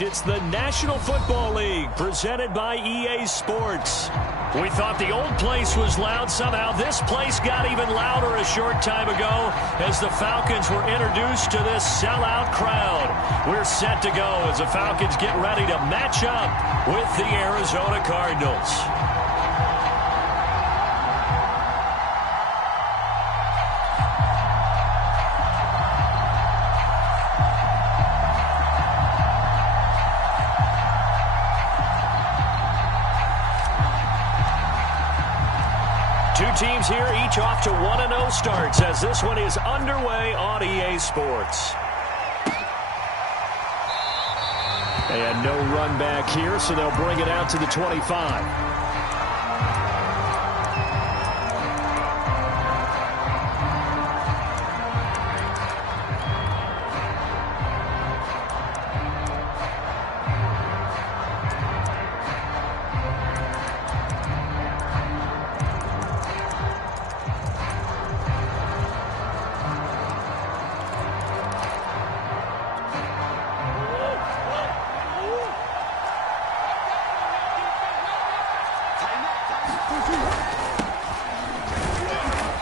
It's the National Football League presented by EA Sports. We thought the old place was loud. Somehow this place got even louder a short time ago as the Falcons were introduced to this sellout crowd. We're set to go as the Falcons get ready to match up with the Arizona Cardinals. Teams here, each off to 1-0 starts as this one is underway on EA Sports. And no run back here, so they'll bring it out to the 25.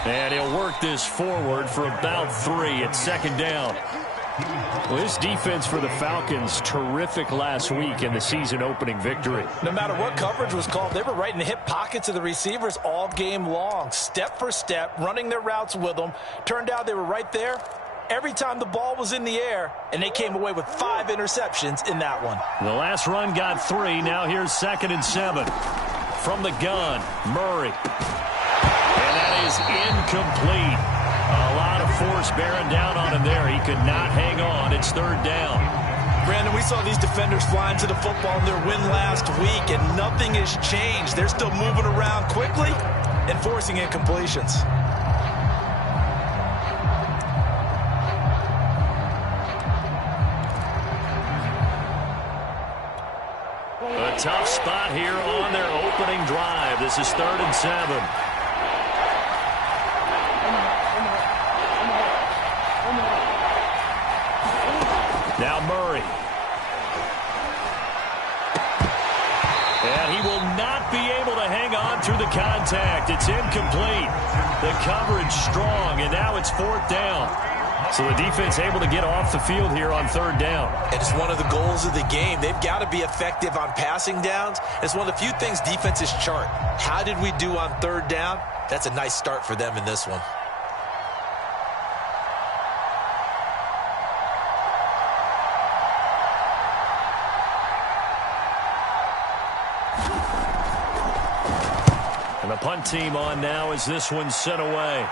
And he'll work this forward for about 3 at second down. Well, this defense for the Falcons, terrific last week in the season-opening victory. No matter what coverage was called, they were right in the hip pockets of the receivers all game long, step for step, running their routes with them. Turned out they were right there every time the ball was in the air, and they came away with 5 interceptions in that one. The last run got 3. Now here's 2nd and 7. From the gun, Murray. And that is incomplete. A lot of force bearing down on him there. He could not hang on. It's 3rd down. Brandon, we saw these defenders flying to the football in their win last week, and nothing has changed. They're still moving around quickly and forcing incompletions. A tough spot here on their opening drive. This is 3rd and 7. Now Murray. And he will not be able to hang on through the contact. It's incomplete. The coverage strong, and now it's 4th down. So the defense able to get off the field here on 3rd down. And it's one of the goals of the game. They've got to be effective on passing downs. It's one of the few things defenses chart. How did we do on 3rd down? That's a nice start for them in this one. And the punt team on now as this one's sent away.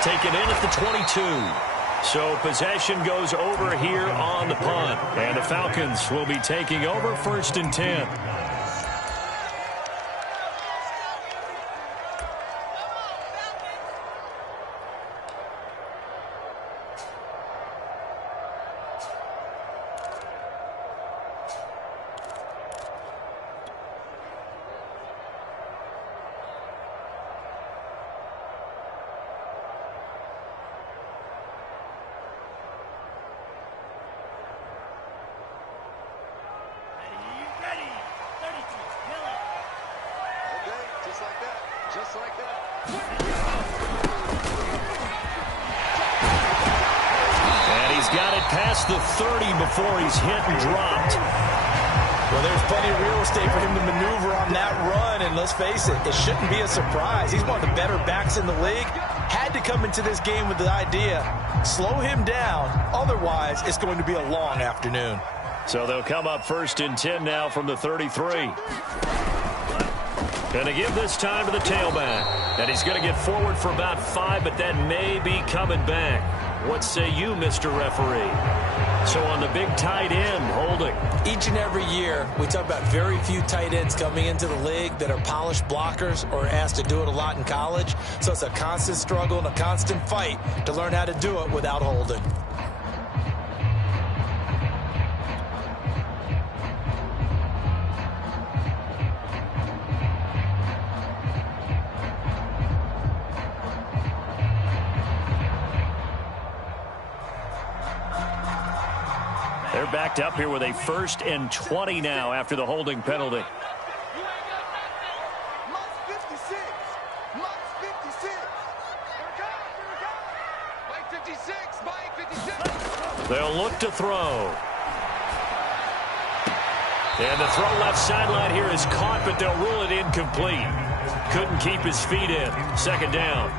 Taken in at the 22. So possession goes over here on the punt. And the Falcons will be taking over 1st and 10. Past the 30 before he's hit and dropped. Well, there's plenty of real estate for him to maneuver on that run, and let's face it, it shouldn't be a surprise. He's one of the better backs in the league. Had to come into this game with the idea, slow him down, otherwise it's going to be a long afternoon. So they'll come up 1st and 10 now from the 33. Going to give this time to the tailback. And he's going to get forward for about 5, but that may be coming back. What say you, Mr. Referee? So on the big tight end, holding. Each and every year, we talk about very few tight ends coming into the league that are polished blockers or asked to do it a lot in college. So it's a constant struggle and a constant fight to learn how to do it without holding. They're backed up here with a 1st and 20 now after the holding penalty. They'll look to throw. And the throw left sideline here is caught, but they'll rule it incomplete. Couldn't keep his feet in. 2nd down.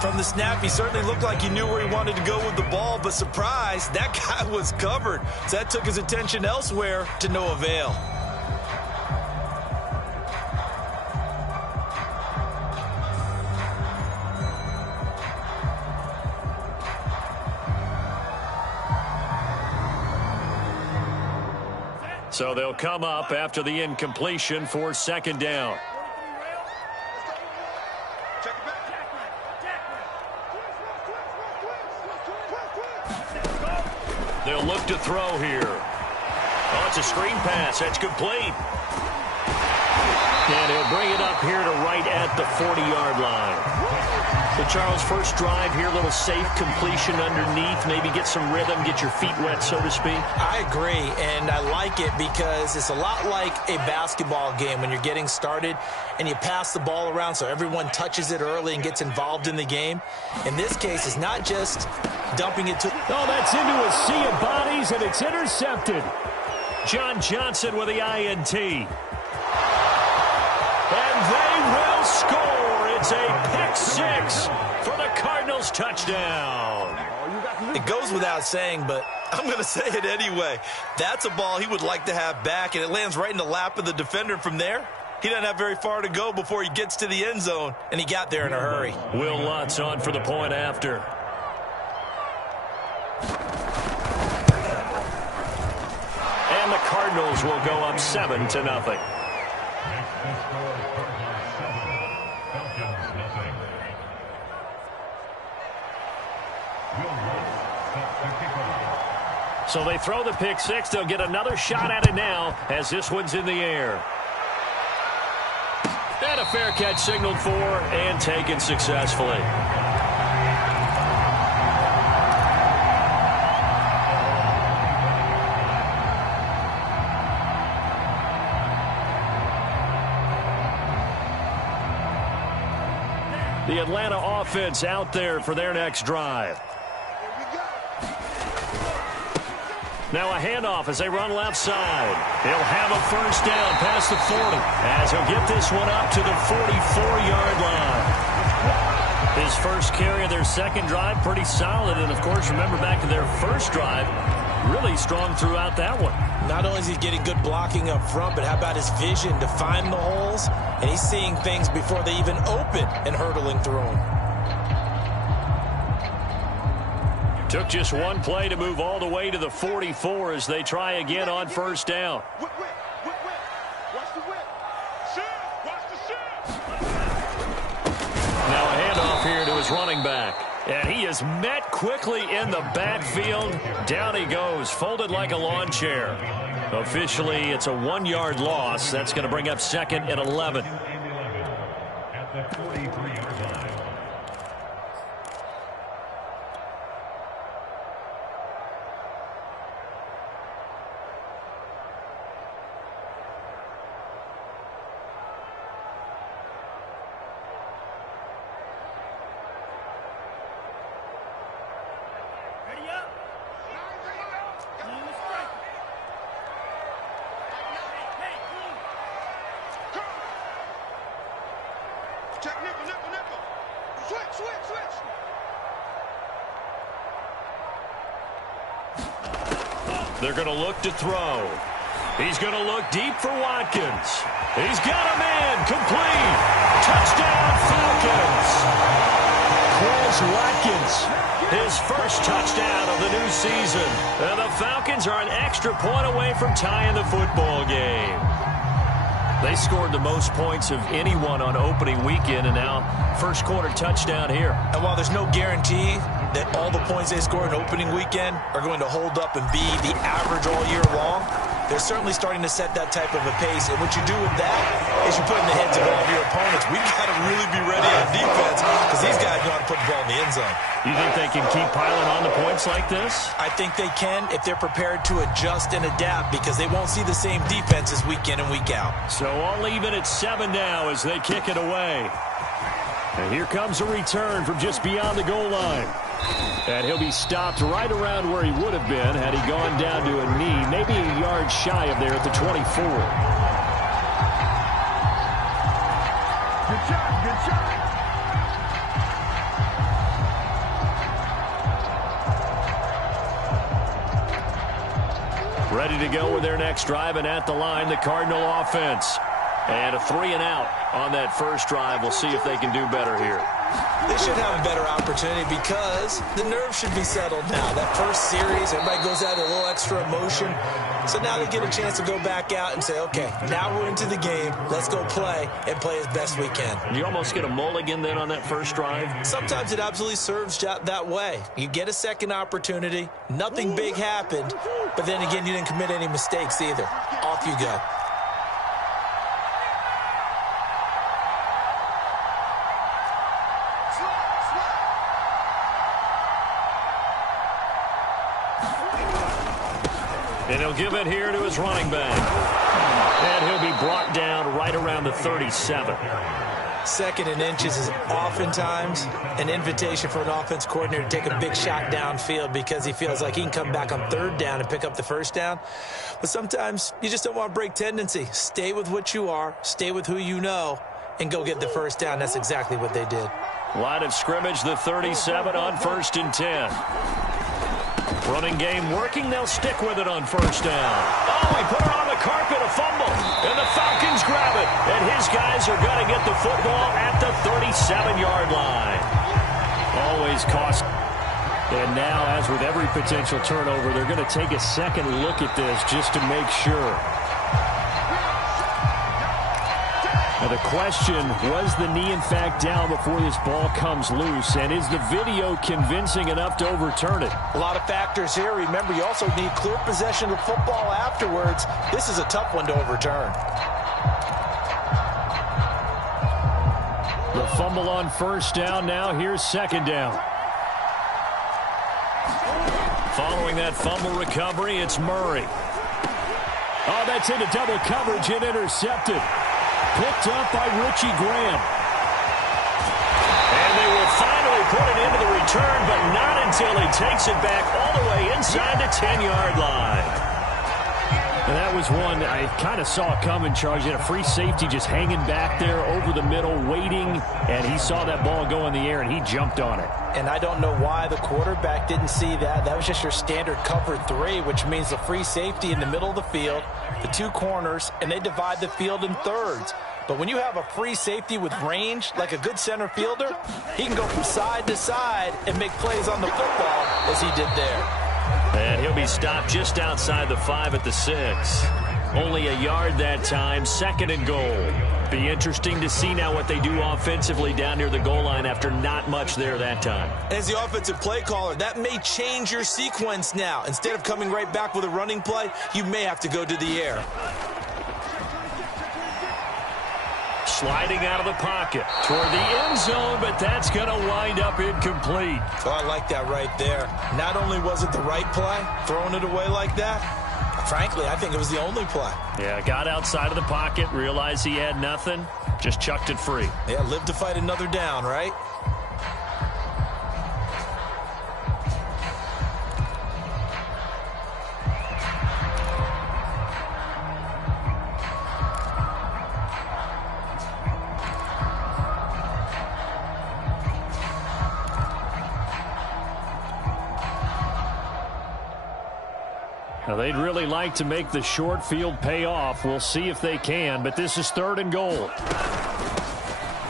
From the snap, he certainly looked like he knew where he wanted to go with the ball, but surprise, that guy was covered. So that took his attention elsewhere to no avail. So they'll come up after the incompletion for 2nd down. They'll look to throw here. Oh, it's a screen pass. That's complete. And he'll bring it up here to right at the 40-yard line. So, Charles, first drive here, little safe completion underneath. Maybe get some rhythm, get your feet wet, so to speak. I agree, and I like it because it's a lot like a basketball game when you're getting started and you pass the ball around so everyone touches it early and gets involved in the game. In this case, it's not just dumping it to... Oh, that's into a sea of bodies, and it's intercepted. John Johnson with the INT. And they will score. It's a pick 6 for the Cardinals touchdown. It goes without saying, but I'm going to say it anyway. That's a ball he would like to have back, and it lands right in the lap of the defender from there. He doesn't have very far to go before he gets to the end zone, and he got there in a hurry. Will Lutz on for the point after. And the Cardinals will go up 7-0. So they throw the pick 6. They'll get another shot at it now as this one's in the air. And a fair catch signaled for and taken successfully. The Atlanta offense out there for their next drive. Now a handoff as they run left side. He'll have a 1st down past the 40 as he'll get this one up to the 44-yard line. His first carry of their 2nd drive, pretty solid. And, of course, remember back to their 1st drive, really strong throughout that one. Not only is he getting good blocking up front, but how about his vision to find the holes? And he's seeing things before they even open and hurdling through them. Took just one play to move all the way to the 44 as they try again on 1st down. Now a handoff here to his running back. And he is met quickly in the backfield. Down he goes, folded like a lawn chair. Officially, it's a 1-yard loss. That's going to bring up 2nd and 11. At the 43-yard line. They're going to look to throw. He's going to look deep for Watkins. He's got a man complete. Touchdown Falcons. Quez Watkins, his first touchdown of the new season. And the Falcons are an extra point away from tying the football game. They scored the most points of anyone on opening weekend, and now 1st quarter touchdown here. And while there's no guarantee that all the points they score in opening weekend are going to hold up and be the average all year long, they're certainly starting to set that type of a pace. And what you do with that is you put in the heads of all of your opponents, we've got to really be ready on defense because these guys know how to put the ball in the end zone. You think they can keep piling on the points like this? I think they can if they're prepared to adjust and adapt because they won't see the same defenses week in and week out. So all even at 7 now as they kick it away. And here comes a return from just beyond the goal line. And he'll be stopped right around where he would have been had he gone down to a knee, maybe a yard shy of there at the 24. Good shot, good shot. Ready to go with their next drive, and at the line, the Cardinal offense. And a 3 and out on that first drive. We'll see if they can do better here. They should have a better opportunity because the nerves should be settled now. That first series, everybody goes out with a little extra emotion. So now they get a chance to go back out and say, okay, now we're into the game. Let's go play and play as best we can. You almost get a mulligan then on that first drive? Sometimes it absolutely serves that way. You get a second opportunity. Nothing big happened. But then again, you didn't commit any mistakes either. Off you go. And he'll give it here to his running back. And he'll be brought down right around the 37. Second and inches is oftentimes an invitation for an offense coordinator to take a big shot downfield because he feels like he can come back on third down and pick up the first down. But sometimes you just don't want to break tendency. Stay with what you are, stay with who you know, and go get the first down. That's exactly what they did. Line of scrimmage, the 37 on 1st and 10. Running game working. They'll stick with it on first down. Oh, he put it on the carpet, a fumble. And the Falcons grab it. And his guys are going to get the football at the 37-yard line. Always cost. And now, as with every potential turnover, they're going to take a second look at this just to make sure. Now the question, was the knee in fact down before this ball comes loose? And is the video convincing enough to overturn it? A lot of factors here. Remember, you also need clear possession of football afterwards. This is a tough one to overturn. The fumble on first down. Now here's second down. Following that fumble recovery, it's Murray. Oh, that's into double coverage and intercepted. Picked up by Richie Graham. And they will finally put it into the return, but not until he takes it back all the way inside the 10-yard line. And that was one I kind of saw coming, Charles. He had a free safety just hanging back there over the middle, waiting, and he saw that ball go in the air, and he jumped on it. And I don't know why the quarterback didn't see that. That was just your standard cover 3, which means the free safety in the middle of the field, the 2 corners, and they divide the field in thirds. But when you have a free safety with range, like a good center fielder, he can go from side to side and make plays on the football as he did there. And he'll be stopped just outside the 5 at the 6. Only a yard that time, 2nd and goal. Be interesting to see now what they do offensively down near the goal line after not much there that time. As the offensive play caller, that may change your sequence now. Instead of coming right back with a running play, you may have to go to the air. Sliding out of the pocket toward the end zone, but that's going to wind up incomplete. Oh, I like that right there. Not only was it the right play, throwing it away like that, frankly, I think it was the only play. Yeah, got outside of the pocket, realized he had nothing, just chucked it free. Yeah, live to fight another down, right? Now, they'd really like to make the short field pay off. We'll see if they can, but this is 3rd and goal.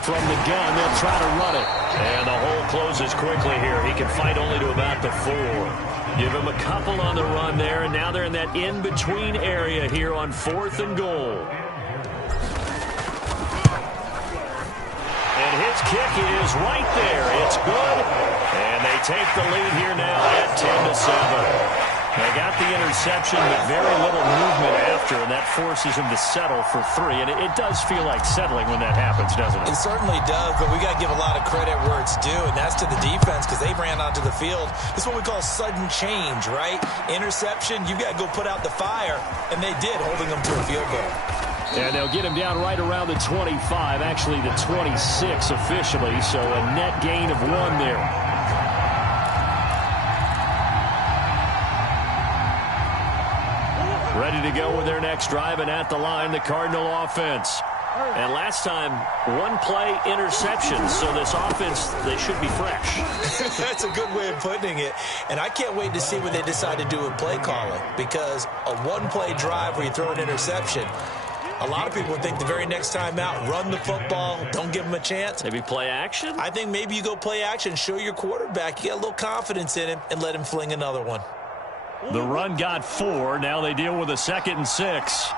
From the gun, they'll try to run it. And the hole closes quickly here. He can fight only to about the 4. Give him a couple on the run there, and now they're in that in-between area here on 4th and goal. And his kick is right there. It's good. And they take the lead here now at 10-7. They got the interception, but very little movement after, and that forces him to settle for 3. And it does feel like settling when that happens, doesn't it? It certainly does, but we got to give a lot of credit where it's due, and that's to the defense because they ran onto the field. This is what we call sudden change, right? Interception, you've got to go put out the fire, and they did, holding them to a field goal. And they'll get him down right around the 25, actually the 26 officially, so a net gain of 1 there. Ready to go with their next drive, and at the line, the Cardinal offense. And last time, 1-play interception, so this offense, they should be fresh. That's a good way of putting it. And I can't wait to see what they decide to do with play calling, because a 1-play drive where you throw an interception, a lot of people would think the very next time out, run the football, don't give them a chance. Maybe play action? I think maybe you go play action, show your quarterback, you got a little confidence in him, and let him fling another one. The run got 4. Now they deal with a 2nd and 6.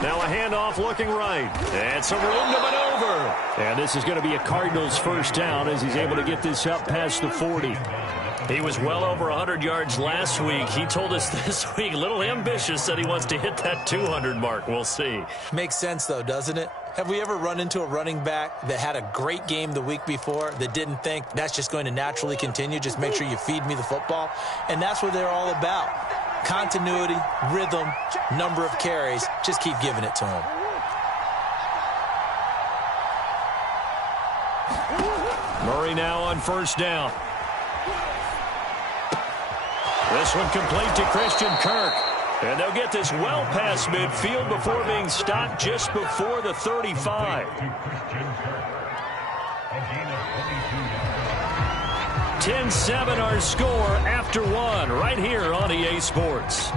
Now a handoff looking right. And some room to maneuver. And this is going to be a Cardinals first down as he's able to get this up past the 40. He was well over 100 yards last week. He told us this week, a little ambitious, that he wants to hit that 200 mark. We'll see. Makes sense, though, doesn't it? Have we ever run into a running back that had a great game the week before that didn't think that's just going to naturally continue? Just make sure you feed me the football. And that's what they're all about. Continuity, rhythm, number of carries. Just keep giving it to him. Murray now on first down. This one complete to Christian Kirk. And they'll get this well past midfield before being stopped just before the 35. 10-7 our score after 1 right here on EA Sports.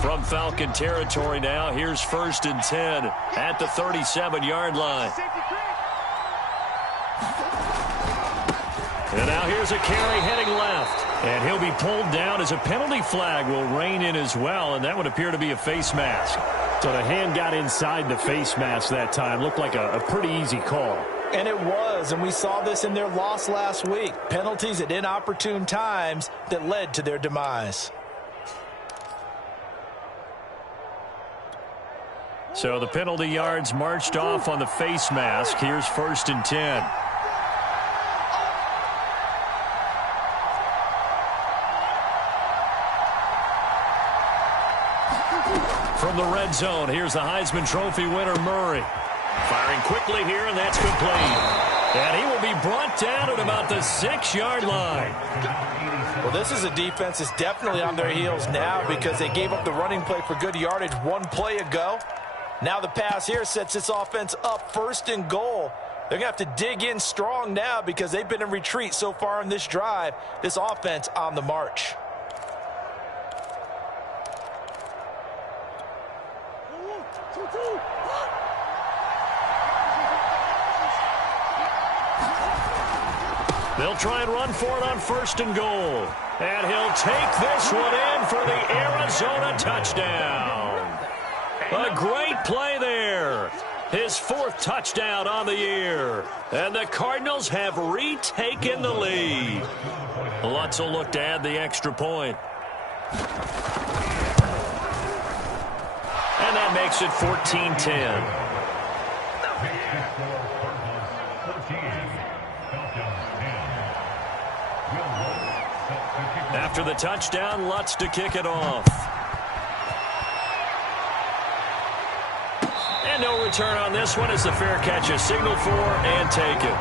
From Falcon territory now, here's 1st and 10 at the 37-yard line. And now here's a carry heading left. And he'll be pulled down as a penalty flag will rein in as well, and that would appear to be a face mask. So the hand got inside the face mask that time. Looked like a pretty easy call. And it was, and we saw this in their loss last week. Penalties at inopportune times that led to their demise. So the penalty yards marched off on the face mask. Here's 1st and 10. From the red zone, here's the Heisman Trophy winner, Murray. Firing quickly here, and that's complete. And he will be brought down at about the 6-yard line. Well, this is a defense that's definitely on their heels now because they gave up the running play for good yardage 1 play ago. Now the pass here sets this offense up 1st and goal. They're going to have to dig in strong now because they've been in retreat so far in this drive. This offense on the march. They'll try and run for it on 1st and goal. And he'll take this one in for the Arizona touchdown. A great play there. His 4th touchdown on the year. And the Cardinals have retaken the lead. Lutz will look to add the extra point. And that makes it 14-10. After the touchdown, Lutz to kick it off. And no return on this one as the fair catch is signaled for and taken.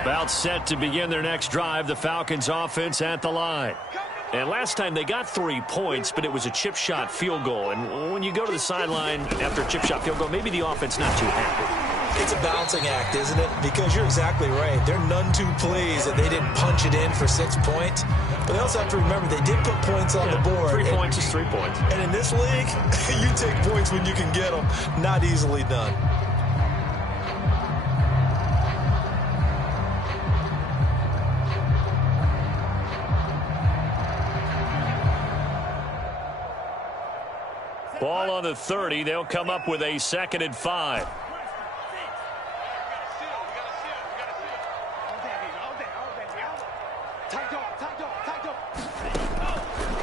About set to begin their next drive, the Falcons offense at the line. And last time they got 3 points, but it was a chip shot field goal. And when you go to the sideline after a chip shot field goal, maybe the offense not too happy. It's a balancing act, isn't it? Because you're exactly right. They're none too pleased that they didn't punch it in for 6 points. But they also have to remember they did put points on the board. 3 points is 3 points. And in this league, you take points when you can get them. Not easily done. Ball on the 30. They'll come up with a 2nd and 5.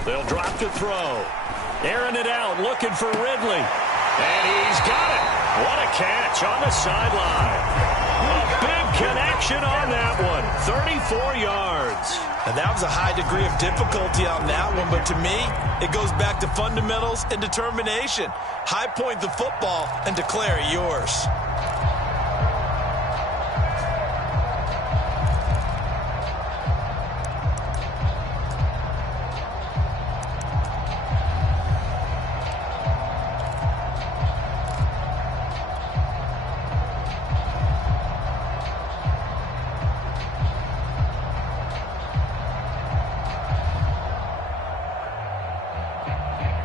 They'll drop to throw. Airing it out, looking for Ridley. And he's got it. What a catch on the sideline. A big connection on that one. 34 yards. And that was a high degree of difficulty on that one, but to me, it goes back to fundamentals and determination. High point the football and declare it yours.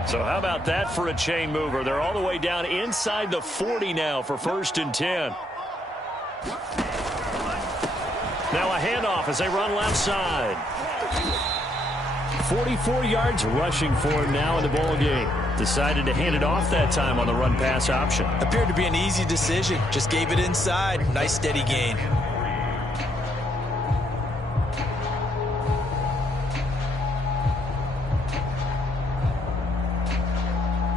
So how about that for a chain mover? They're all the way down inside the 40 now for 1st and 10. Now a handoff as they run left side. 44 yards rushing for him now in the ball game. Decided to hand it off that time on the run-pass option. Appeared to be an easy decision. Just gave it inside. Nice steady gain.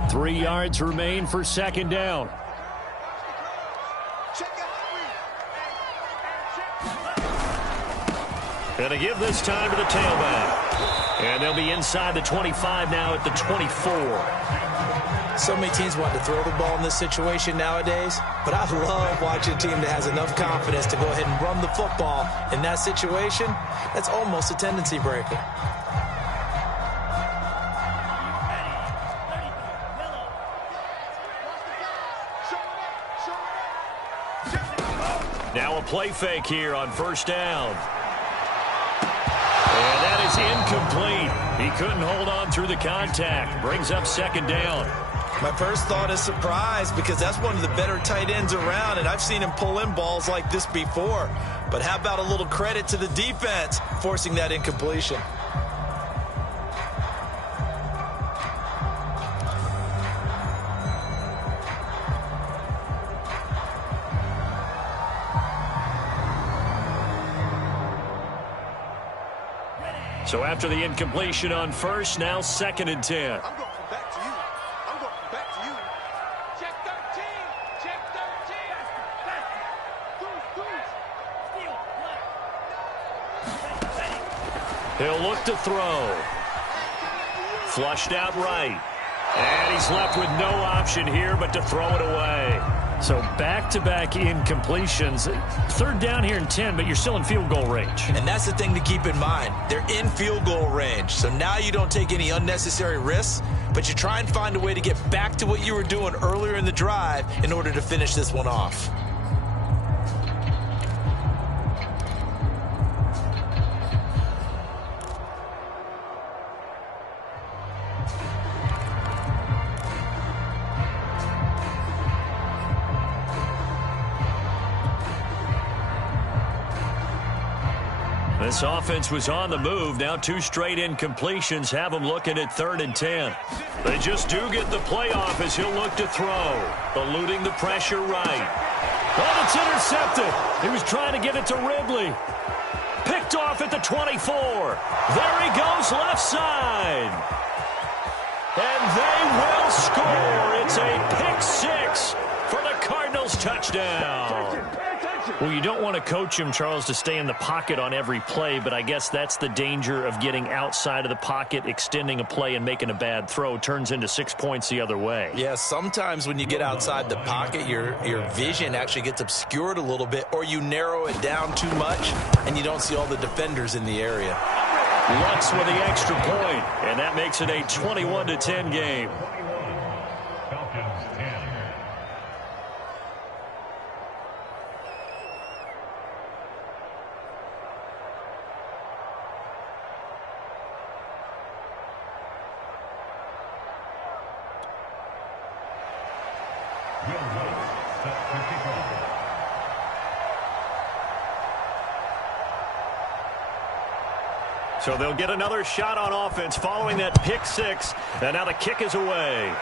3 yards remain for 2nd down. And to give this time to the tailback. And they'll be inside the 25 now at the 24. So many teams want to throw the ball in this situation nowadays, but I love watching a team that has enough confidence to go ahead and run the football. In that situation, that's almost a tendency breaker. Now a play fake here on 1st down. And that is incomplete. He couldn't hold on through the contact. Brings up 2nd down. My first thought is surprise because that's one of the better tight ends around, and I've seen him pull in balls like this before. But how about a little credit to the defense forcing that incompletion? So after the incompletion on 1st, now 2nd and 10. I'm going from back to you. I'm going from back to you. Check 13. Check 13. He'll look to throw. Flushed out right. And he's left with no option here but to throw it away. So back-to-back incompletions. 3rd down here and 10, but you're still in field goal range. And that's the thing to keep in mind. They're in field goal range. So now you don't take any unnecessary risks, but you try and find a way to get back to what you were doing earlier in the drive in order to finish this one off. This offense was on the move. Now 2 straight incompletions have them looking at 3rd and 10. They just do get the playoff as he'll look to throw. Eluding the pressure right. Oh, it's intercepted. He was trying to get it to Ridley. Picked off at the 24. There he goes left side. And they will score. It's a pick 6 for the Cardinals touchdown. Pay attention. Well, you don't want to coach him, Charles, to stay in the pocket on every play, but I guess that's the danger of getting outside of the pocket, extending a play, and making a bad throw. Turns into 6 points the other way. Yeah, sometimes when you get outside the pocket, your vision actually gets obscured a little bit, or you narrow it down too much, and you don't see all the defenders in the area. Lutz with the extra point, and that makes it a 21-10 game. Falcons 10. So they'll get another shot on offense following that pick six, and now the kick is away.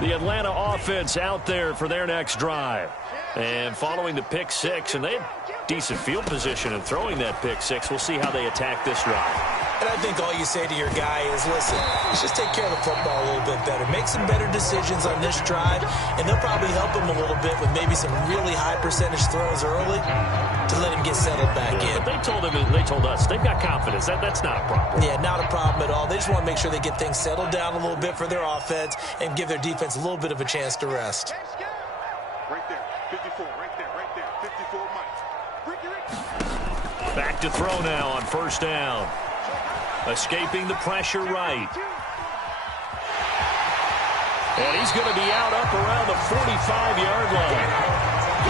The Atlanta offense out there for their next drive. And following the pick six, and they had decent field position in throwing that pick six. We'll see how they attack this drive. And I think all you say to your guy is, listen, let's just take care of the football a little bit better. Make some better decisions on this drive, and they'll probably help him a little bit with maybe some really high percentage throws early to let him get settled back in. But they told us they've got confidence. That's not a problem. Yeah, not a problem at all. They just want to make sure they get things settled down a little bit for their offense and give their defense a little bit of a chance to rest. Right there, 54, right there, 54 Mike. Back to throw now on first down. Escaping the pressure right. And he's going to be out up around the 45-yard line.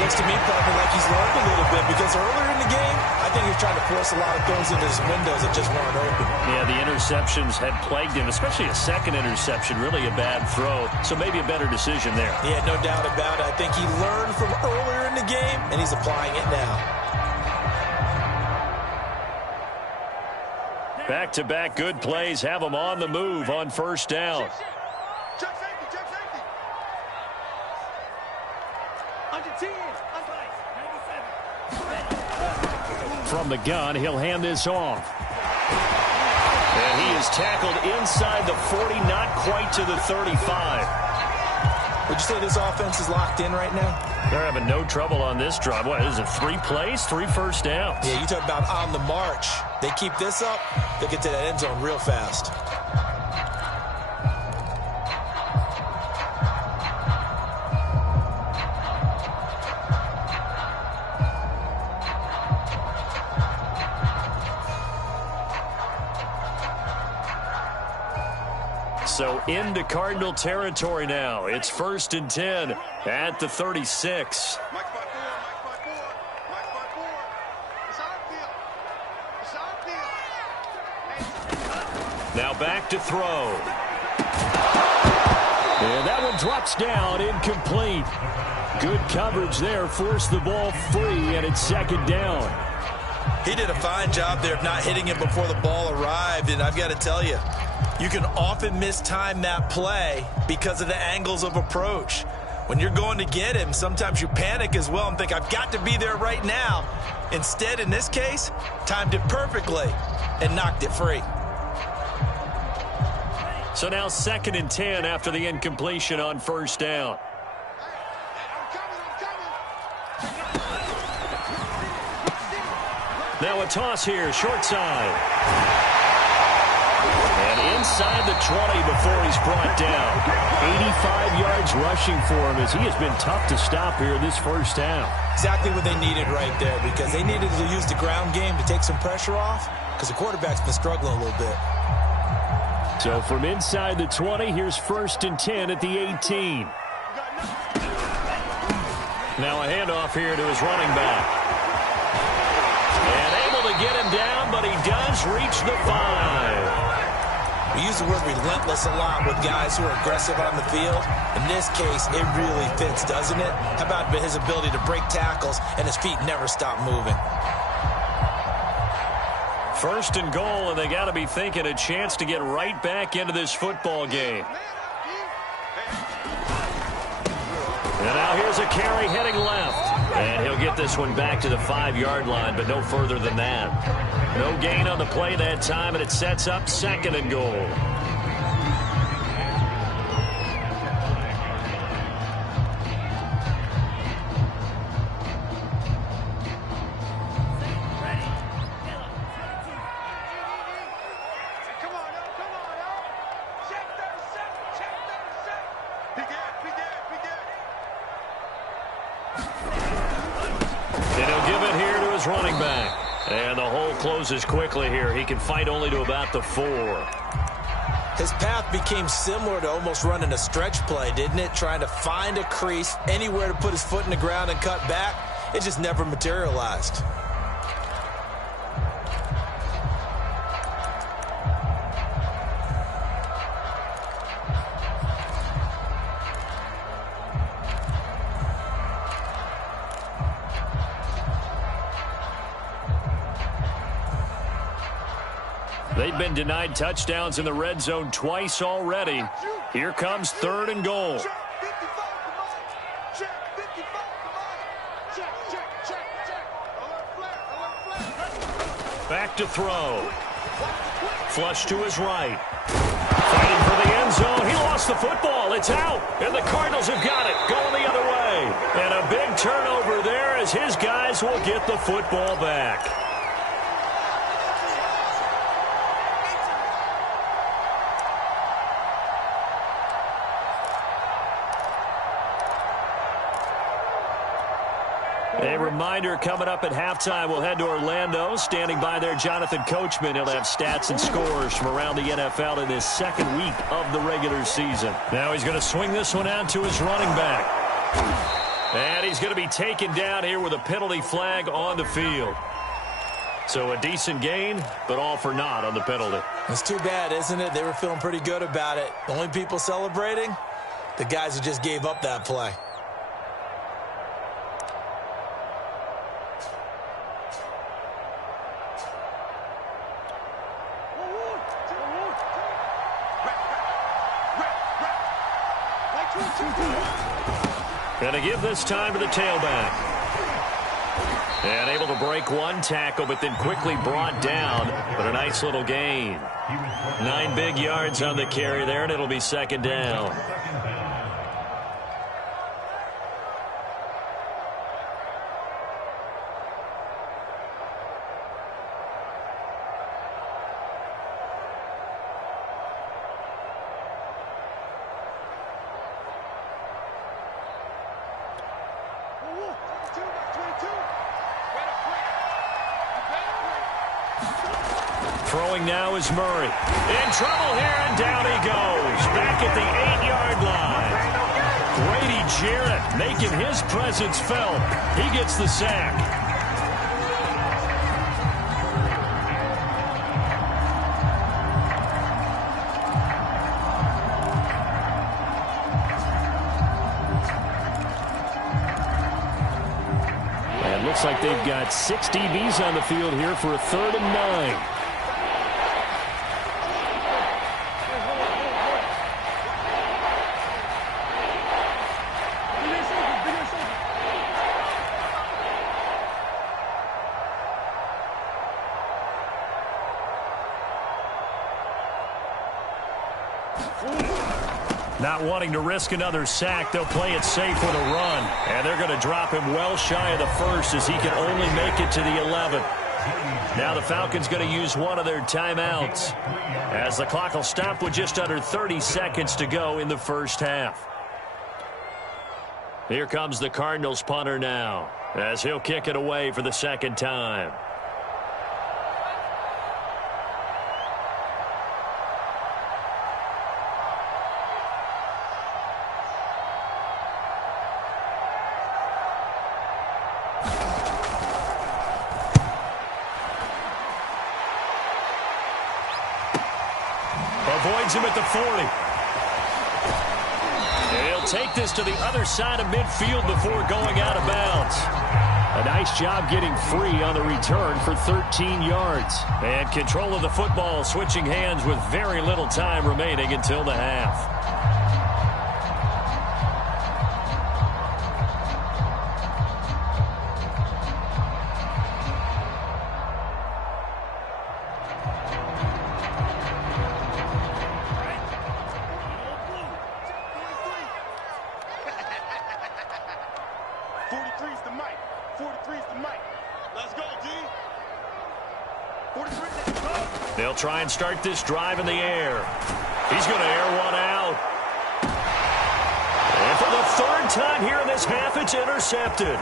Looks to me probably like he's learned a little bit, because earlier in the game, I think he was trying to force a lot of throws into his windows that just weren't open. Yeah, the interceptions had plagued him, especially a second interception, really a bad throw. So maybe a better decision there. Yeah, no doubt about it. I think he learned from earlier in the game, and he's applying it now. Back-to-back good plays have them on the move on first down. Check safety, check safety. Under 10, From the gun, he'll hand this off. And he is tackled inside the 40, not quite to the 35. Would you say this offense is locked in right now? They're having no trouble on this drive. What is it, 3 plays, 3 first downs? Yeah, you talk about on the march. They keep this up, they'll get to that end zone real fast. So into Cardinal territory now. It's 1st and 10 at the 36. Mike spot 4, Mike spot 4, Mike spot 4. It's our field. It's our field. Now back to throw. And that one drops down, incomplete. Good coverage there, forced the ball free, and it's 2nd down. He did a fine job there of not hitting him before the ball arrived, and I've got to tell you, you can often mistime that play because of the angles of approach. When you're going to get him, sometimes you panic as well and think, I've got to be there right now. Instead, in this case, timed it perfectly and knocked it free. So now 2nd and 10 after the incompletion on first down. Now a toss here, short side. And inside the 20 before he's brought down. 85 yards rushing for him as he has been tough to stop here this first half. Exactly what they needed right there, because they needed to use the ground game to take some pressure off, because the quarterback's been struggling a little bit. So from inside the 20, here's 1st and 10 at the 18. Now a handoff here to his running back. And able to get him down, but he does reach the 5. We use the word relentless a lot with guys who are aggressive on the field. In this case, it really fits, doesn't it? How about his ability to break tackles and his feet never stop moving? First and goal, and they got to be thinking a chance to get right back into this football game. And now here's a carry heading left. And he'll get this one back to the 5-yard line, but no further than that. No gain on the play that time, and it sets up second and goal. Running back. And the hole closes quickly here. He can fight only to about the 4. His path became similar to almost running a stretch play, didn't it? Trying to find a crease, anywhere to put his foot in the ground and cut back. It just never materialized. They've been denied touchdowns in the red zone twice already. Here comes third and goal. Back to throw. Flush to his right. Fighting for the end zone. He lost the football. It's out. And the Cardinals have got it. Going the other way. And a big turnover there as his guys will get the football back. A reminder, coming up at halftime, we'll head to Orlando. Standing by there, Jonathan Coachman. He'll have stats and scores from around the NFL in this second week of the regular season. Now he's going to swing this one out to his running back. And he's going to be taken down here with a penalty flag on the field. So a decent gain, but all for naught on the penalty. It's too bad, isn't it? They were feeling pretty good about it. The only people celebrating, the guys who just gave up that play. Going to give this time to the tailback. And able to break one tackle, but then quickly brought down. But a nice little gain. 9 big yards on the carry there, and it'll be second down. Throwing now is Murray. In trouble here, and down he goes. Back at the 8-yard line. Grady Jarrett making his presence felt. He gets the sack. And looks like they've got 6 DBs on the field here for a 3rd and 9. Not wanting to risk another sack, they'll play it safe with a run. And they're going to drop him well shy of the 1st as he can only make it to the 11th. Now the Falcons going to use one of their timeouts as the clock will stop with just under 30 seconds to go in the first half. Here comes the Cardinals punter now as he'll kick it away for the second time. Avoids him at the 40. And he'll take this to the other side of midfield before going out of bounds. A nice job getting free on the return for 13 yards. And control of the football switching hands with very little time remaining until the half. They'll try and start this drive in the air. He's going to air one out. And for the third time here in this half, it's intercepted.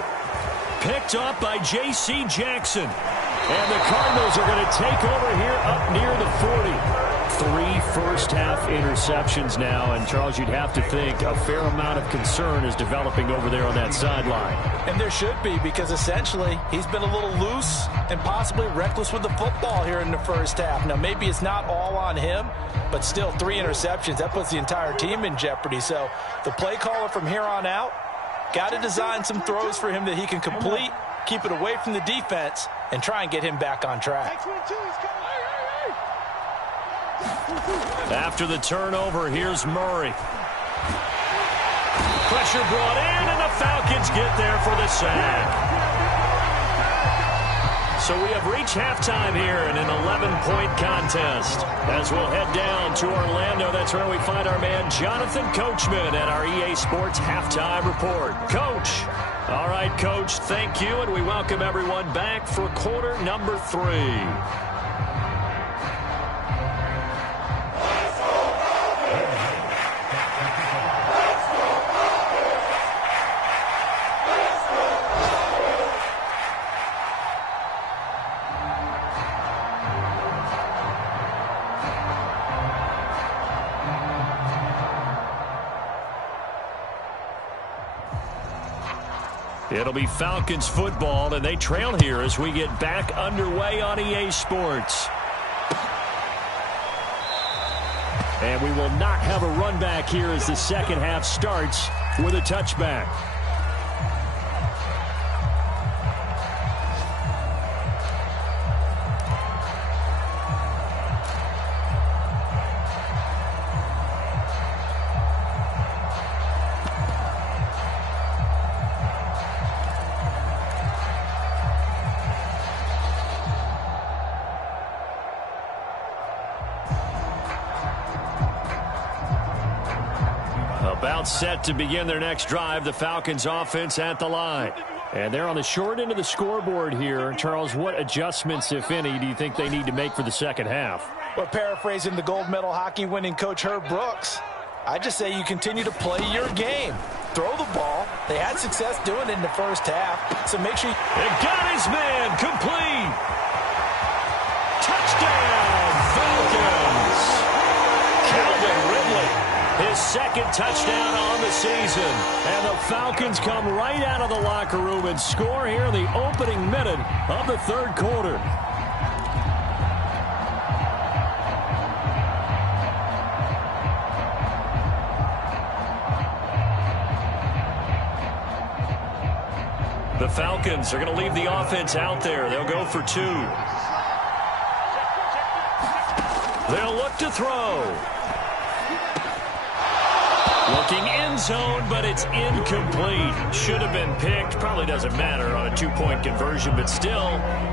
Picked up by J.C. Jackson. And the Cardinals are going to take over here up near the 40. 3 first-half interceptions now. And, Charles, you'd have to think a fair amount of concern is developing over there on that sideline. And there should be, because essentially he's been a little loose and possibly reckless with the football here in the first half. Now, maybe it's not all on him, but still 3 interceptions. That puts the entire team in jeopardy. So the play caller from here on out got to design some throws for him that he can complete, keep it away from the defense, and try and get him back on track. After the turnover, here's Murray. Pressure brought in, and the Falcons get there for the sack. So we have reached halftime here in an 11-point contest. As we'll head down to Orlando, that's where we find our man Jonathan Coachman at our EA Sports Halftime Report. Coach. All right, Coach, thank you, and we welcome everyone back for quarter number 3. It'll be Falcons football, and they trail here as we get back underway on EA Sports. And we will not have a run back here as the second half starts with a touchback. About set to begin their next drive, the Falcons offense at the line. And they're on the short end of the scoreboard here. Charles, what adjustments, if any, do you think they need to make for the second half? Well, paraphrasing the gold medal hockey winning coach Herb Brooks, I just say you continue to play your game. Throw the ball. They had success doing it in the first half, so make sure you... It got his man complete. Touchdown, Falcons. Calvin Ridley. His second touchdown on the season. And the Falcons come right out of the locker room and score here in the opening minute of the third quarter. The Falcons are going to leave the offense out there. They'll go for 2. They'll look to throw. Looking end zone, but it's incomplete. Should have been picked. Probably doesn't matter on a 2-point conversion, but still,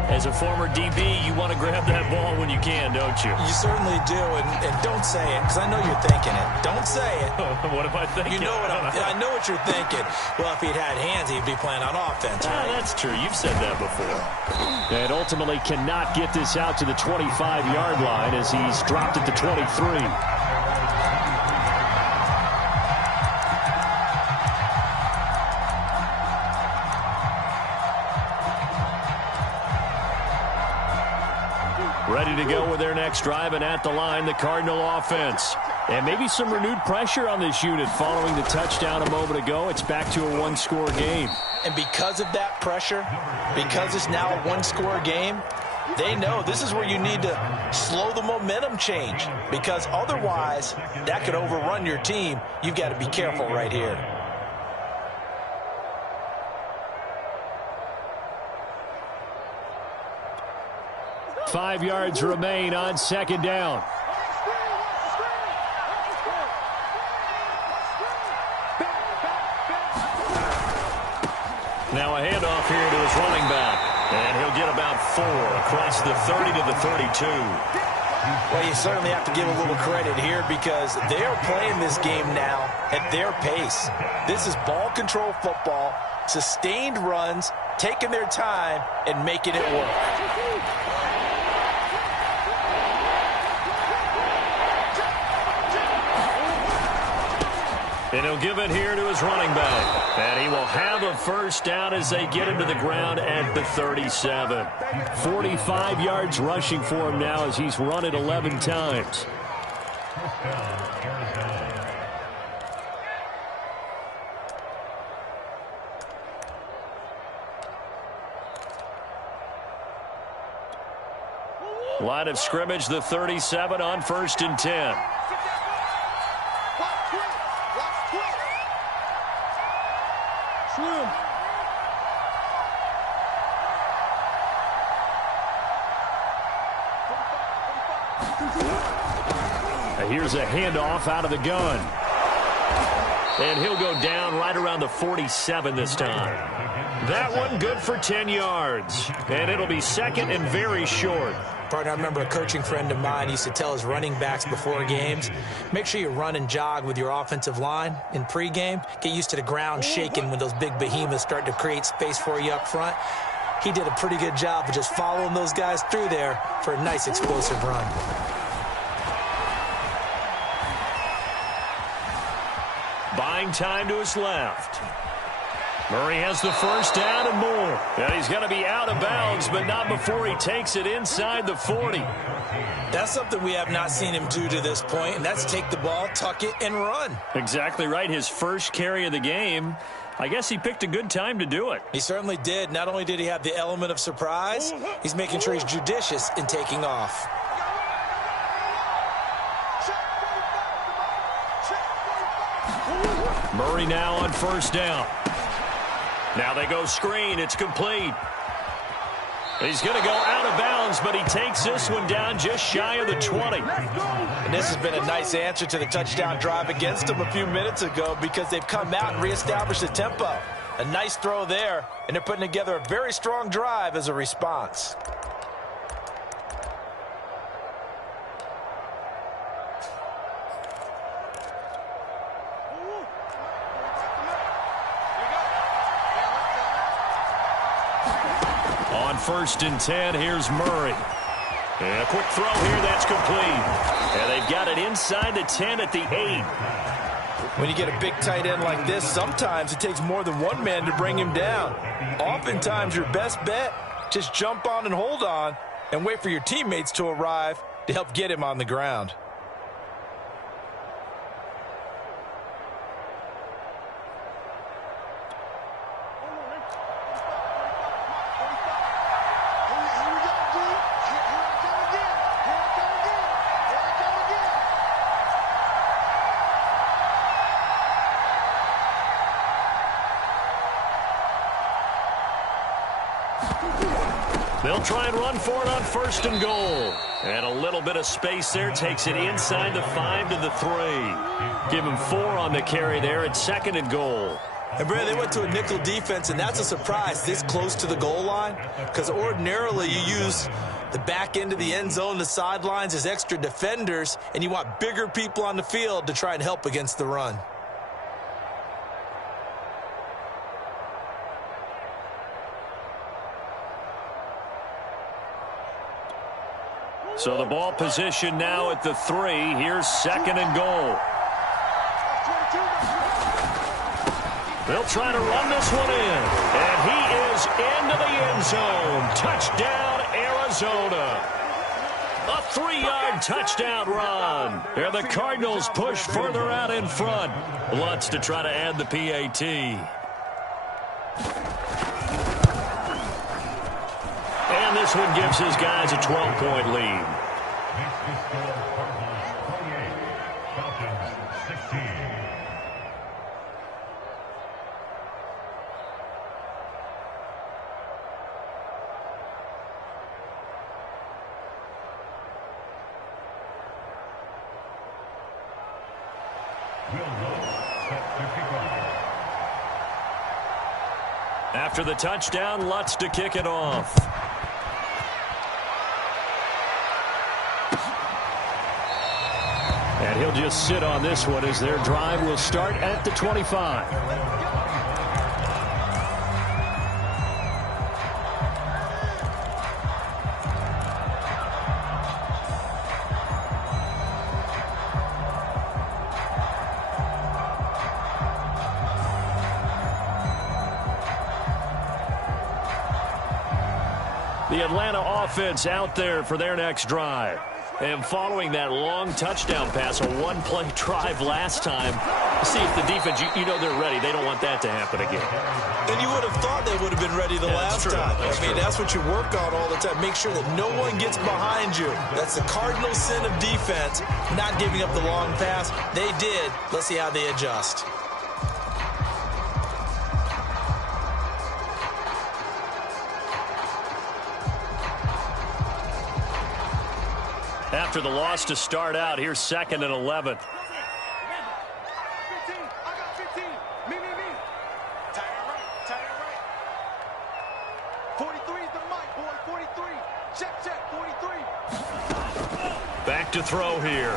as a former DB, you want to grab that ball when you can, don't you? You certainly do, and don't say it, because I know you're thinking it. Don't say it. What am I thinking? You know what I know what you're thinking. Well, if he'd had hands, he'd be playing on offense. Right? That's true. You've said that before. And ultimately cannot get this out to the 25-yard line as he's dropped it to 23. Ready to go with their next drive, and at the line, the Cardinal offense. And maybe some renewed pressure on this unit following the touchdown a moment ago. It's back to a one-score game. And because of that pressure, because it's now a one-score game, they know this is where you need to slow the momentum change, because otherwise that could overrun your team. You've got to be careful right here. 5 yards remain on second down. Now a handoff here to his running back. And he'll get about 4 across the 30 to the 32. Well, you certainly have to give a little credit here because they are playing this game now at their pace. This is ball control football, sustained runs, taking their time, and making it work. And he'll give it here to his running back. And he will have a first down as they get him to the ground at the 37. 45 yards rushing for him now as he's run it 11 times. Line of scrimmage, the 37 on 1st and 10. Here's a handoff out of the gun. And he'll go down right around the 47 this time. That one good for 10 yards. And it'll be second and very short. Partner, I remember a coaching friend of mine used to tell his running backs before games, make sure you run and jog with your offensive line in pregame. Get used to the ground shaking when those big behemoths start to create space for you up front. He did a pretty good job of just following those guys through there for a nice explosive run. Buying time to his left. Murray has the first down and more. And he's going to be out of bounds, but not before he takes it inside the 40. That's something we have not seen him do to this point, and that's take the ball, tuck it, and run. Exactly right. His first carry of the game. I guess he picked a good time to do it. He certainly did. Not only did he have the element of surprise, he's making sure he's judicious in taking off. Murray now on first down. Now they go screen. It's complete. He's going to go out of bounds, but he takes this one down just shy of the 20. And this has been a nice answer to the touchdown drive against them a few minutes ago because they've come out and reestablished the tempo. A nice throw there, and they're putting together a very strong drive as a response. On 1st and 10, here's Murray. And a quick throw here, that's complete. And they've got it inside the 10 at the 8. When you get a big tight end like this, sometimes it takes more than one man to bring him down. Oftentimes, your best bet, just jump on and hold on and wait for your teammates to arrive to help get him on the ground. They'll try and run for it on 1st and goal. And a little bit of space there takes it inside the 5 to the 3. Give him 4 on the carry there at 2nd and goal. And, Brad, they went to a nickel defense, and that's a surprise this close to the goal line because ordinarily you use the back end of the end zone, the sidelines as extra defenders, and you want bigger people on the field to try and help against the run. So the ball position now at the 3. Here's 2nd and goal. They'll try to run this one in. And he is into the end zone. Touchdown, Arizona. A 3-yard touchdown run. And the Cardinals push further out in front. Lutz to try to add the PAT. And this one gives his guys a 12-point lead. After the touchdown, Lutz to kick it off. And he'll just sit on this one as their drive will start at the 25. The Atlanta offense out there for their next drive. And following that long touchdown pass, a one-play drive last time, see if the defense, you know they're ready. They don't want that to happen again. And you would have thought they would have been ready the last time. That's what you work on all the time. Make sure that no one gets behind you. That's the cardinal sin of defense, not giving up the long pass. They did. Let's see how they adjust. After the loss to start out, here's 2nd and 11. 15. I got 15. Me. Tight end right. 43 is the mic, boy. 43. Check. 43. Back to throw here.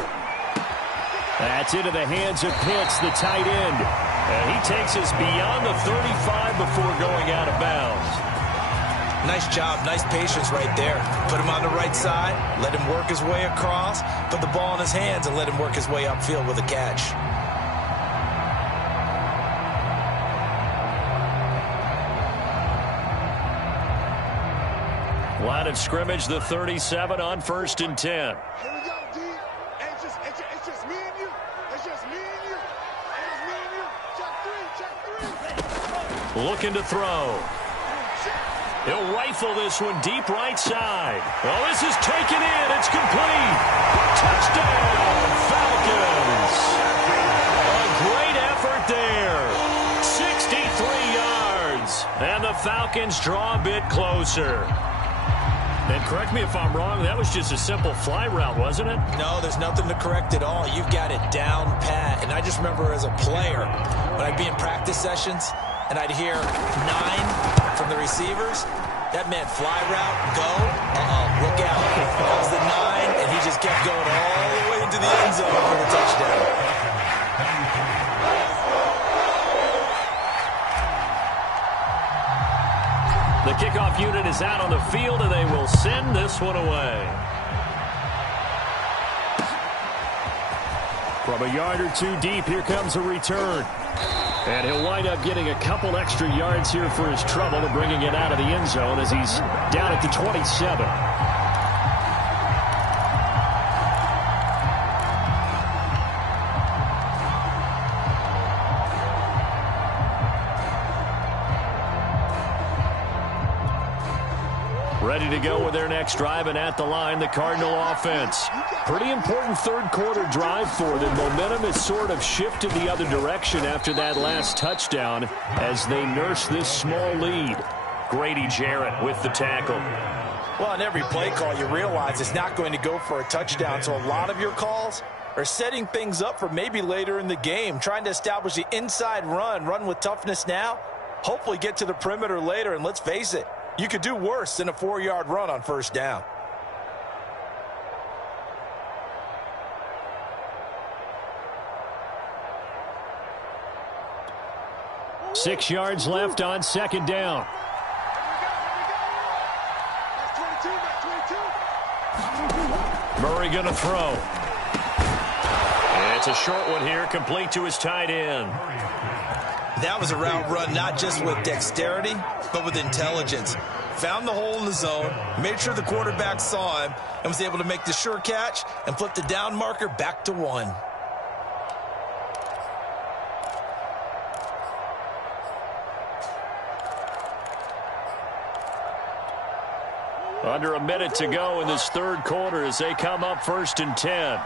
That's into the hands of Pitts, the tight end. And he takes us beyond the 35 before going out of bounds. Nice job, nice patience right there. Put him on the right side, let him work his way across, put the ball in his hands, and let him work his way upfield with a catch. Line of scrimmage, the 37 on 1st and 10. Here we go, D. It's just me and you. It's just me and you. It's me and you. Check 3. Looking to throw. He'll rifle this one deep right side. Oh, this is taken in. It's complete. Touchdown, Falcons. A great effort there. 63 yards. And the Falcons draw a bit closer. And correct me if I'm wrong, that was just a simple fly route, wasn't it? No, there's nothing to correct at all. You've got it down pat. And I just remember as a player, when I'd be in practice sessions, and I'd hear 9 from the receivers. That meant fly route, go, look out. That was the 9, and he just kept going all the way into the end zone for the touchdown. The kickoff unit is out on the field, and they will send this one away. From a yard or two deep, here comes a return. And he'll wind up getting a couple extra yards here for his trouble and bringing it out of the end zone as he's down at the 27. Ready to go with their next drive, and at the line, the Cardinal offense. Pretty important third-quarter drive for them. Momentum has sort of shifted the other direction after that last touchdown as they nurse this small lead. Grady Jarrett with the tackle. Well, on every play call, you realize it's not going to go for a touchdown, so a lot of your calls are setting things up for maybe later in the game, trying to establish the inside run with toughness now, hopefully get to the perimeter later, and let's face it, you could do worse than a 4-yard run on 1st down. Six yards left on 2nd down. Murray going to throw. And it's a short one here, complete to his tight end. That was a route run not just with dexterity, but with intelligence. Found the hole in the zone, made sure the quarterback saw him, and was able to make the sure catch and flip the down marker back to 1. Under a minute to go in this third quarter as they come up 1st and 10.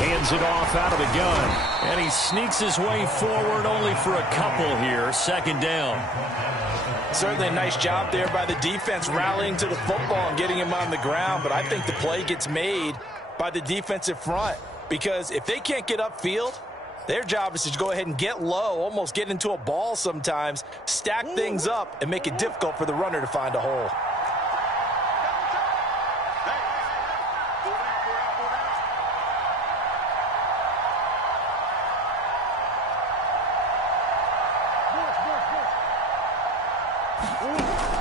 Hands it off out of the gun. And he sneaks his way forward only for a couple here. 2nd down. Certainly a nice job there by the defense rallying to the football and getting him on the ground. But I think the play gets made by the defensive front, because if they can't get upfield, their job is to go ahead and get low, almost get into a ball sometimes, stack things up, and make it difficult for the runner to find a hole.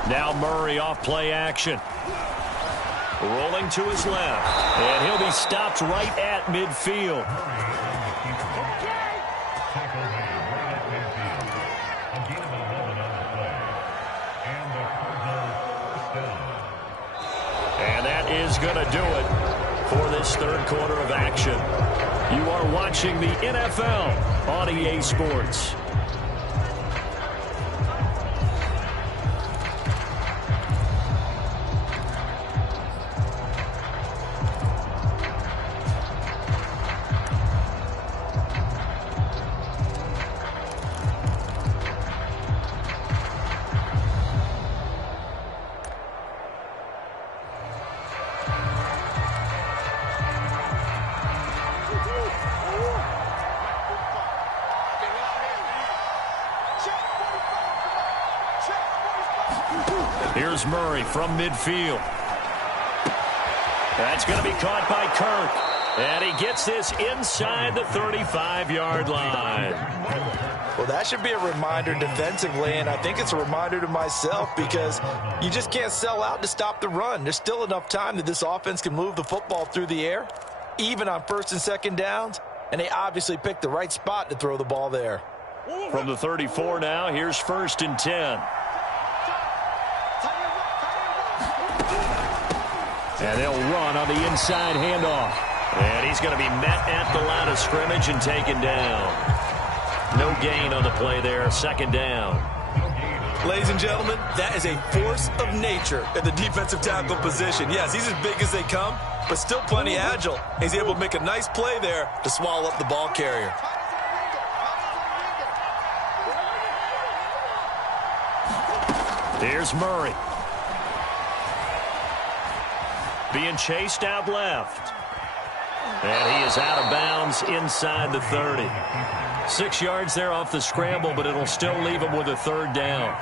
Now Murray off play action. Rolling to his left. And he'll be stopped right at midfield. And that is going to do it for this third quarter of action. You are watching the NFL on EA Sports. Here's Murray from midfield. That's going to be caught by Kirk. And he gets this inside the 35-yard line. Well, that should be a reminder defensively, and I think it's a reminder to myself because you just can't sell out to stop the run. There's still enough time that this offense can move the football through the air, even on first and second downs, and they obviously picked the right spot to throw the ball there. From the 34 now, here's 1st and 10. And they'll run on the inside handoff. And he's going to be met at the line of scrimmage and taken down. No gain on the play there, 2nd down. Ladies and gentlemen, that is a force of nature at the defensive tackle position. Yes, he's as big as they come, but still plenty agile. He's able to make a nice play there to swallow up the ball carrier. Here's Murray. Being chased out left. And he is out of bounds inside the 30. 6 yards there off the scramble, but it'll still leave him with a 3rd down.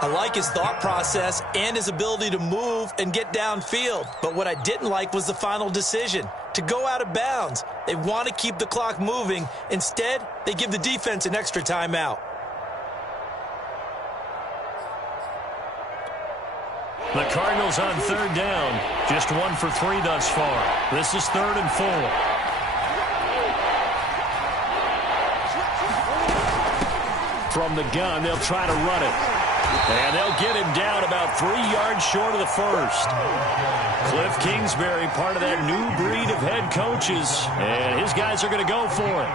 I like his thought process and his ability to move and get downfield. But what I didn't like was the final decision, to go out of bounds. They want to keep the clock moving. Instead, they give the defense an extra timeout. The Cardinals on 3rd down. Just 1 for 3 thus far. This is 3rd and 4. From the gun, they'll try to run it. And they'll get him down about 3 yards short of the 1st. Cliff Kingsbury, part of that new breed of head coaches. And his guys are going to go for it.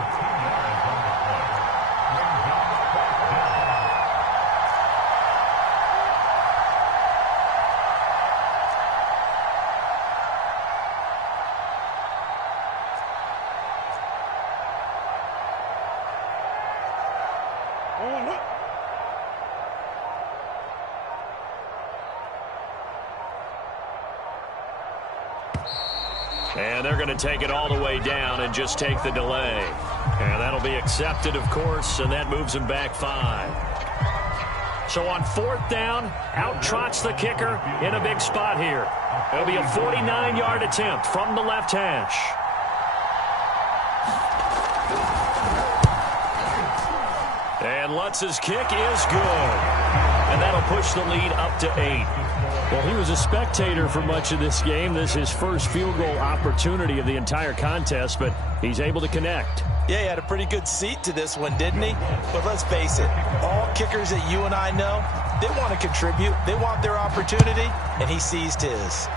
And they're going to take it all the way down and just take the delay. And that'll be accepted, of course, and that moves him back 5. So on 4th down, out trots the kicker in a big spot here. It'll be a 49-yard attempt from the left hash. And Lutz's kick is good. And that'll push the lead up to 8. Well, he was a spectator for much of this game. This is his first field goal opportunity of the entire contest, but he's able to connect. Yeah, he had a pretty good seat to this one, didn't he? But let's face it, all kickers that you and I know, they want to contribute. They want their opportunity, and he seized his.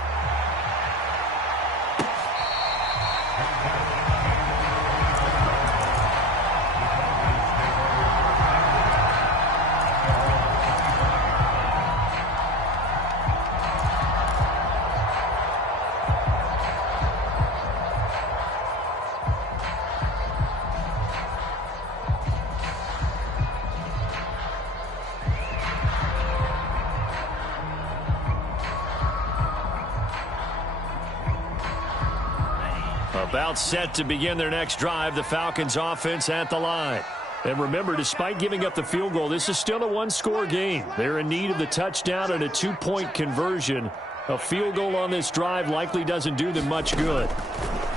About set to begin their next drive, the Falcons offense at the line. And remember, despite giving up the field goal, this is still a one-score game. They're in need of the touchdown and a two-point conversion. A field goal on this drive likely doesn't do them much good.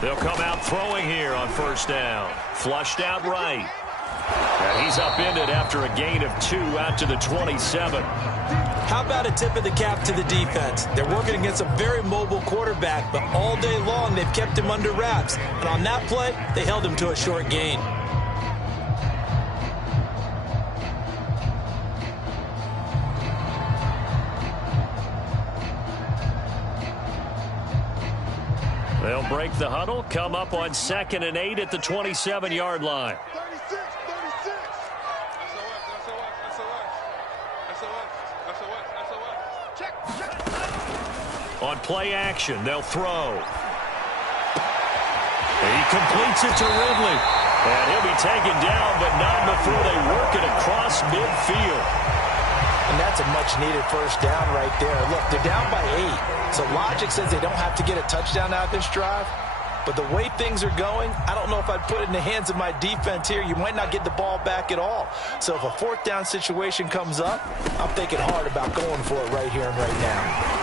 They'll come out throwing here on first down. Flushed out right. And he's upended after a gain of 2 out to the 27. How about a tip of the cap to the defense? They're working against a very mobile quarterback, but all day long they've kept him under wraps. And on that play, they held him to a short gain. They'll break the huddle, come up on 2nd and 8 at the 27-yard line. 36. Check. On play action, they'll throw. He completes it to Ridley. And he'll be taken down, but not before they work it across midfield. And that's a much-needed first down right there. Look, they're down by 8. So logic says they don't have to get a touchdown out of this drive. But the way things are going, I don't know if I'd put it in the hands of my defense here. You might not get the ball back at all. So if a 4th down situation comes up, I'm thinking hard about going for it right here and right now.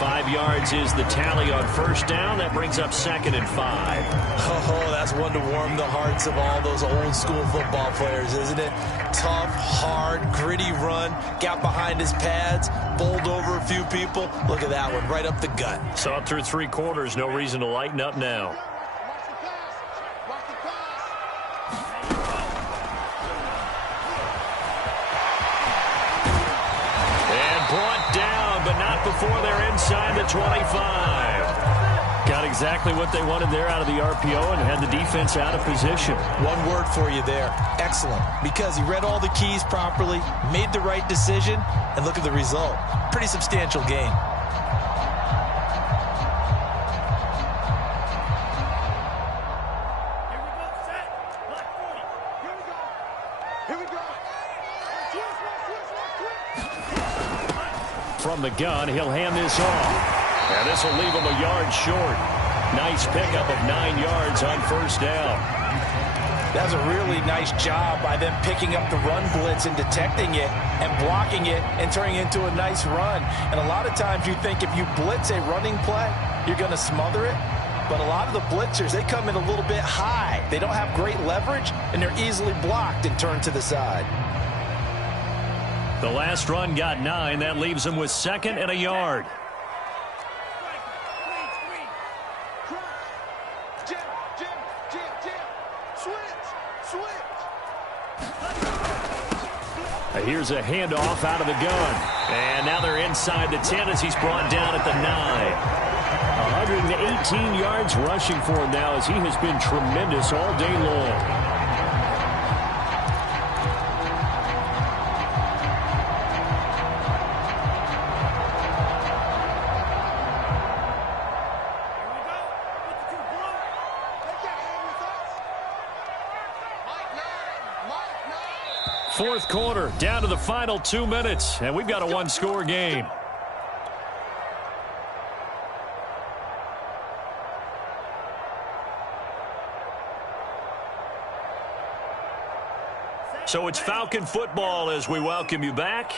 5 yards is the tally on first down. That brings up 2nd and 5. Oh, that's one to warm the hearts of all those old-school football players, isn't it? Tough, hard, gritty run, got behind his pads, bowled over a few people. Look at that one, right up the gut. Saw it through 3 quarters. No reason to lighten up now. Watch the pass. And brought down, but not before they're inside the 25. Got exactly what they wanted there out of the RPO and had the defense out of position. One word for you there, excellent, because he read all the keys properly, made the right decision, and look at the result. Pretty substantial gain. Here we go. From the gun, he'll hand this off. And this will leave him a yard short. Nice pickup of 9 yards on first down. That was a really nice job by them picking up the run blitz and detecting it and blocking it and turning it into a nice run. And a lot of times you think if you blitz a running play, you're going to smother it. But a lot of the blitzers, they come in a little bit high. They don't have great leverage, and they're easily blocked and turned to the side. The last run got 9. That leaves him with 2nd and a yard. Here's a handoff out of the gun. And now they're inside the 10 as he's brought down at the 9. 118 yards rushing for him now as he has been tremendous all day long. Fourth quarter, down to the final 2 minutes, and we've got a one-score game. So it's Falcon football as we welcome you back.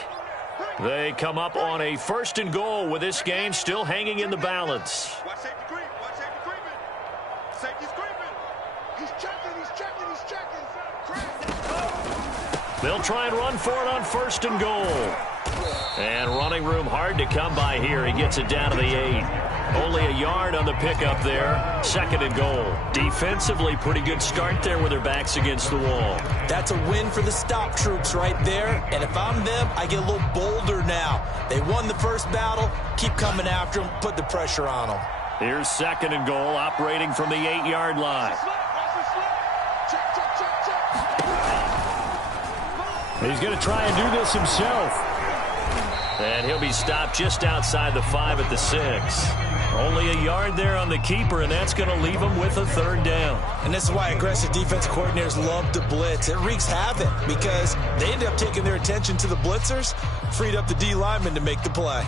They come up on a 1st and goal with this game still hanging in the balance. Watch safety creep. Watch safety creeping. Safety's creeping. He's checking. They'll try and run for it on 1st and goal. And running room hard to come by here. He gets it down to the 8. Only a yard on the pickup there. 2nd and goal. Defensively, pretty good start there with their backs against the wall. That's a win for the stop troops right there. And if I'm them, I get a little bolder now. They won the first battle. Keep coming after them. Put the pressure on them. Here's 2nd and goal, operating from the 8-yard line. He's going to try and do this himself. And he'll be stopped just outside the 5 at the 6. Only a yard there on the keeper, and that's going to leave him with a 3rd down. And this is why aggressive defense coordinators love to blitz. It wreaks havoc because they end up taking their attention to the blitzers, freed up the D lineman to make the play.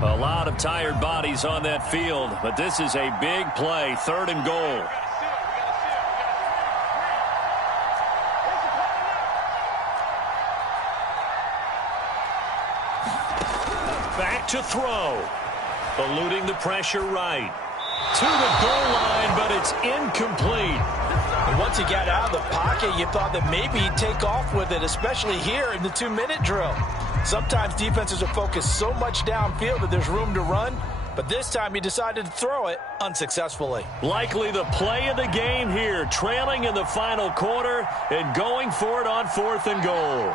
A lot of tired bodies on that field, but this is a big play, 3rd and goal. Back to throw. Eluding the pressure right. To the goal line, but it's incomplete. And once he got out of the pocket, you thought that maybe he'd take off with it, especially here in the 2-minute drill. Sometimes defenses are focused so much downfield that there's room to run, but this time he decided to throw it unsuccessfully. Likely the play of the game here, trailing in the final quarter and going for it on 4th and goal.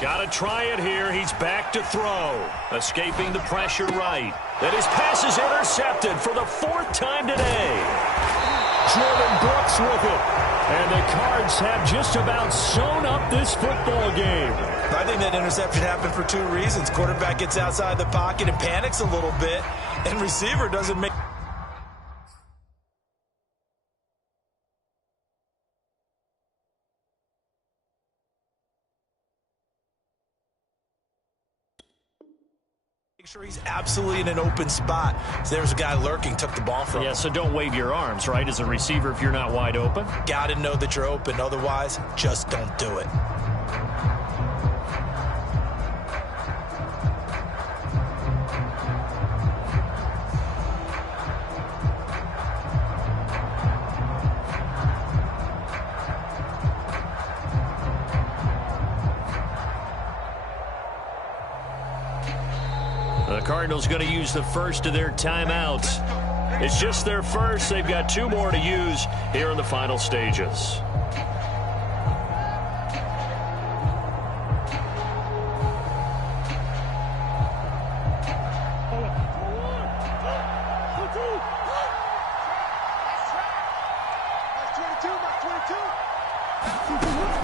Got to try it here. He's back to throw. Escaping the pressure right. And his pass is intercepted for the 4th time today. Jordan Brooks with it. And the Cards have just about sewn up this football game. I think that interception happened for 2 reasons. Quarterback gets outside the pocket and panics a little bit, and receiver doesn't make... Make sure he's absolutely in an open spot. So there's a guy lurking, took the ball from him. Yeah, so don't wave your arms, right, as a receiver if you're not wide open. Got to know that you're open. Otherwise, just don't do it. The Cardinals going to use the first of their timeouts. It's just their first. They've got 2 more to use here in the final stages.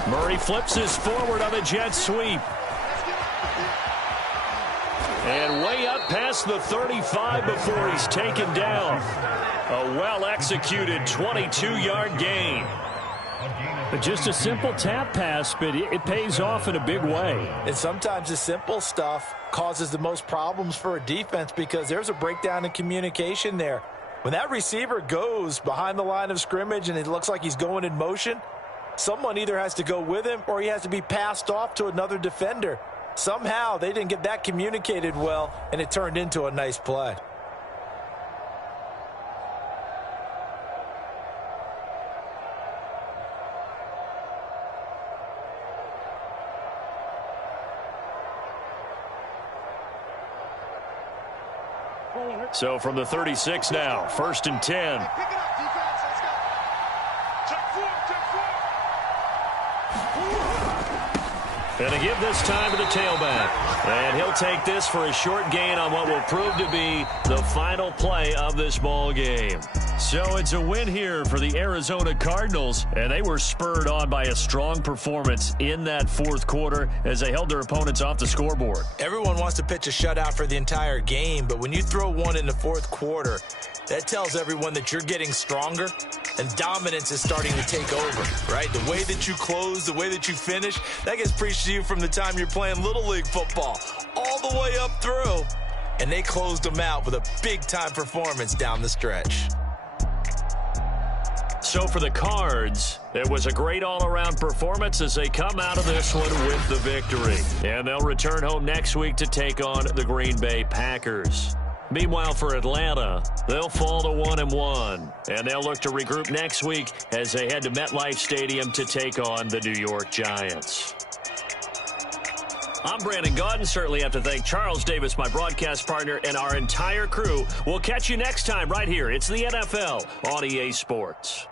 Murray flips his forward on a jet sweep. And way up past the 35 before he's taken down. A well-executed 22-yard gain. Just a simple tap pass, but it pays off in a big way. And sometimes the simple stuff causes the most problems for a defense because there's a breakdown in communication there. When that receiver goes behind the line of scrimmage and it looks like he's going in motion, someone either has to go with him or he has to be passed off to another defender. Somehow they didn't get that communicated well, and it turned into a nice play. So from the 36 now, 1st and 10. Pick it up, defense. Let's go. Check 4, check 4. And a give this time to the tailback. And he'll take this for a short gain on what will prove to be the final play of this ball game. So it's a win here for the Arizona Cardinals, and they were spurred on by a strong performance in that 4th quarter as they held their opponents off the scoreboard. Everyone wants to pitch a shutout for the entire game, but when you throw one in the 4th quarter, that tells everyone that you're getting stronger and dominance is starting to take over, right? The way that you close, the way that you finish, that gets preached to you from the time you're playing Little League football all the way up through. And they closed them out with a big-time performance down the stretch. So for the Cards, it was a great all-around performance as they come out of this one with the victory. And they'll return home next week to take on the Green Bay Packers. Meanwhile, for Atlanta, they'll fall to 1-1, and they'll look to regroup next week as they head to MetLife Stadium to take on the New York Giants. I'm Brandon Gaudin. Certainly have to thank Charles Davis, my broadcast partner, and our entire crew. We'll catch you next time right here. It's the NFL on EA Sports.